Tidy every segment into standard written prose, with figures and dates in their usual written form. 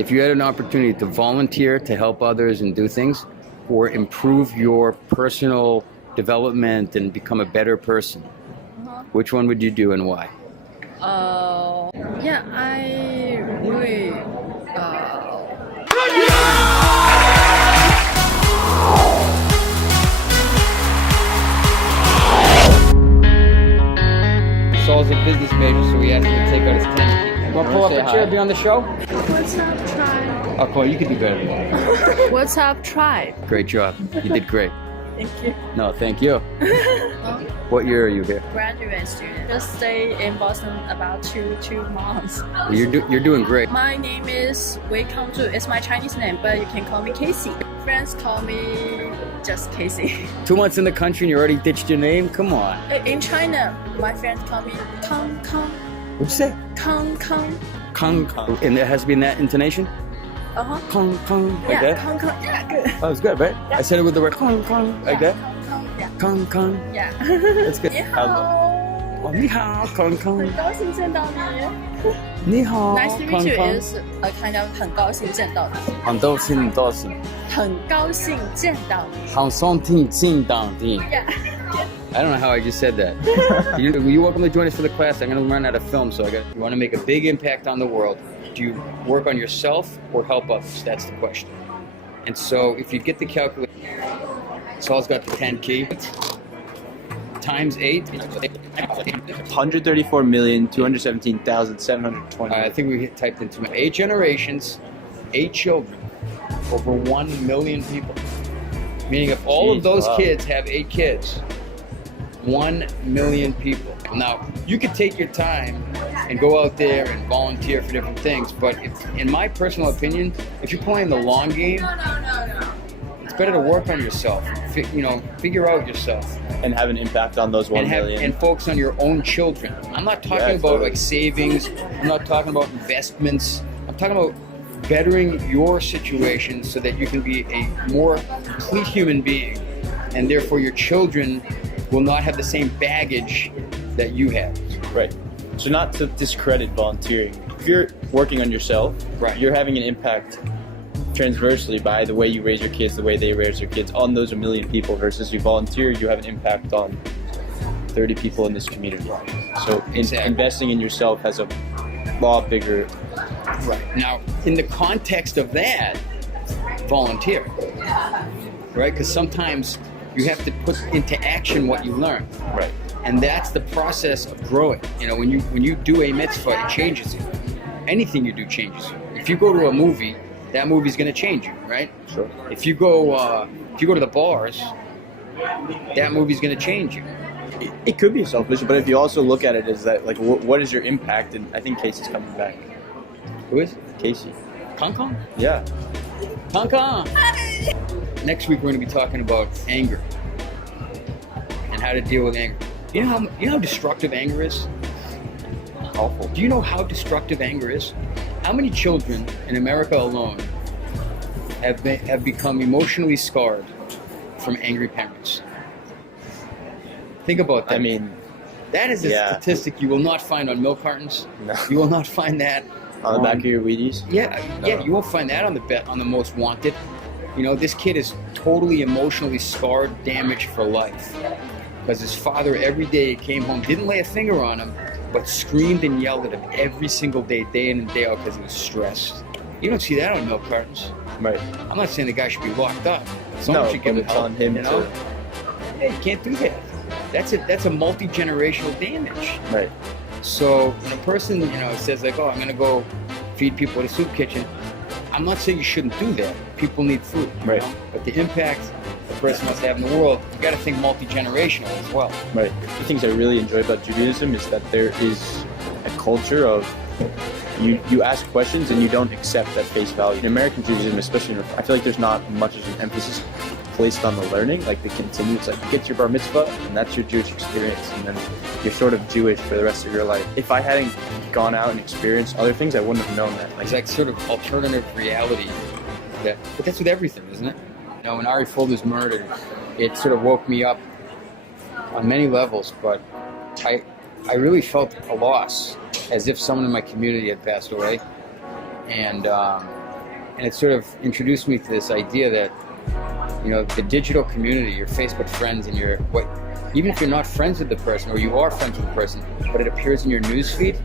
if you had an opportunity to volunteer to help others and do things, or improve your personal development and become a better person, which one would you do and why? Yeah, I really Saul's a business major, so we asked him to take out his 10 key. Want to pull up a chair, be on the show? What's up, tribe? Oh, come on, you can do better than that. What's up, tribe? Great job. You did great. Thank you. No, thank you. What year are you here? Graduate student. Just stay in Boston about two months. Well, you're doing great. My name is Wei Kangzhu. It's my Chinese name, but you can call me Casey. Friends call me just Casey. 2 months in the country and you already ditched your name? Come on. In China, my friends call me Kang Kang. What'd you say? Kang Kang. Kang. And there has to be in that intonation? Kang Kang. Like Yeah, that? Kang Kang. Yeah, good. Oh, it's good, right? Yeah. I said it with the word Kang Kang. Like that? Kang Kang. Yeah. Kang Kang. Yeah. That's good. 你好。 Oh, 你好, Kang Kang. 很高兴见到你。你好, Nice to meet Kang you Kang. is a kind of 很高兴见到你。很高兴很高兴见到你。好something见到你. Yeah. I don't know how I just said that. You're welcome to join us for the class. I'm going to learn how to film, so you want to make a big impact on the world. Do you work on yourself or help others? That's the question. And so if you get the calculator, Saul's got the 10 key, times 8. 134,217,720. I think we typed into 8 generations, 8 children, over 1 million people. Meaning if all of those kids have 8 kids, 1 million people. Now, you could take your time and go out there and volunteer for different things, but in my personal opinion, if you're playing the long game, it's better to work on yourself. Figure out yourself. And have an impact on those 1 million. And focus on your own children. I'm not talking about like savings. I'm not talking about investments. I'm talking about bettering your situation so that you can be a more complete human being, and therefore your children will not have the same baggage that you have. Right. So not to discredit volunteering. If you're working on yourself, right, you're having an impact transversely by the way you raise your kids, the way they raise their kids on those 1 million people, versus you volunteer, you have an impact on 30 people in this community. So investing in yourself has a lot bigger. Right. Now, in the context of that, volunteer, right? Because sometimes you have to put into action what you learn. Right. And that's the process of growing. When you do a mitzvah, it changes you. Anything you do changes you. If you go to a movie, that movie's going to change you, right? Sure. If you go to the bars, that movie's going to change you. It could be selfish, but if you also look at it as that, like, what is your impact? And I think Casey's coming back. Who is? Casey. Kong Kong? Yeah. Kong Kong! Next week we're going to be talking about anger and how to deal with anger. You know how destructive anger is? Awful. Do you know how destructive anger is? How many children in America alone have become emotionally scarred from angry parents? Think about that. I mean, that is a statistic you will not find on milk cartons. No. You will not find that on the back of your Wheaties. Yeah, you won't find that on the most wanted. This kid is totally emotionally scarred, damaged for life, because his father every day came home, didn't lay a finger on him, but screamed and yelled at him every single day in and day out, because he was stressed. You don't see that on milk cartons. Right. I'm not saying the guy should be locked up. Someone should give him help. On him Yeah, you can't do that. That's a multi-generational damage. Right. So when a person, says like, oh, I'm gonna go feed people at a soup kitchen, I'm not saying you shouldn't do that. People need food. Right. But the impact a person must have in the world, you got to think multi-generational as well. Right. The things I really enjoy about Judaism is that there is a culture of you ask questions and you don't accept at face value. In American Judaism, especially, I feel like there's not much of an emphasis placed on the learning, like the continue. It's like you get your bar mitzvah and that's your Jewish experience, and then you're sort of Jewish for the rest of your life. If I hadn't gone out and experienced other things, I wouldn't have known that. Like, it's like sort of alternative reality. But that's with everything, isn't it? When Ari Fulder's murdered, it sort of woke me up on many levels, but I really felt a loss, as if someone in my community had passed away. And And it sort of introduced me to this idea that, you know, the digital community, your Facebook friends and your what, even if you're not friends with the person or you are friends with the person, but it appears in your newsfeed,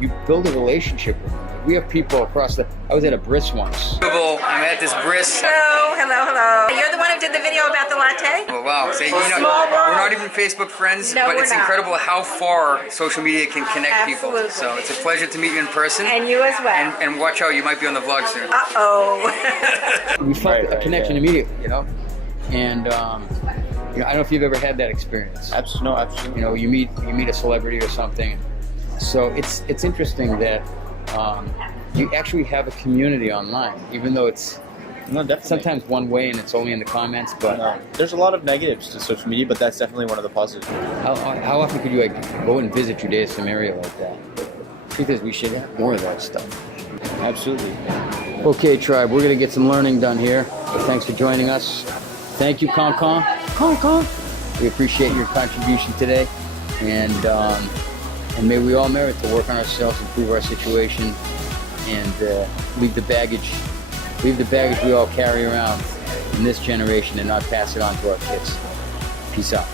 you build a relationship with them. We have people across I was at a bris once. I'm at this bris. Hello. You're the one who did the video about the latte? Oh, wow. So, you know, Small world. we're not even Facebook friends, No, but we're it's not. incredible how far social media can connect Absolutely. people. So it's a pleasure to meet you in person. And you as well. And watch out, you might be on the vlog soon. Uh-oh. We felt a Right, connection yeah. immediately, you know? And, you know, I don't know if you've ever had that experience. Absolutely. You know, you meet a celebrity or something. So it's interesting that you actually have a community online, even though it's No, definitely. sometimes one way and it's only in the comments. But No, there's a lot of negatives to social media, but that's definitely one of the positives. how often could you like go and visit Judea-Samaria like that? Because we should have more of that stuff. Absolutely. Okay, tribe, we're gonna get some learning done here. But thanks for joining us. Thank you, Con. We appreciate your contribution today, and may we all merit to work on ourselves, improve our situation, and leave the baggage we all carry around in this generation and not pass it on to our kids. Peace out.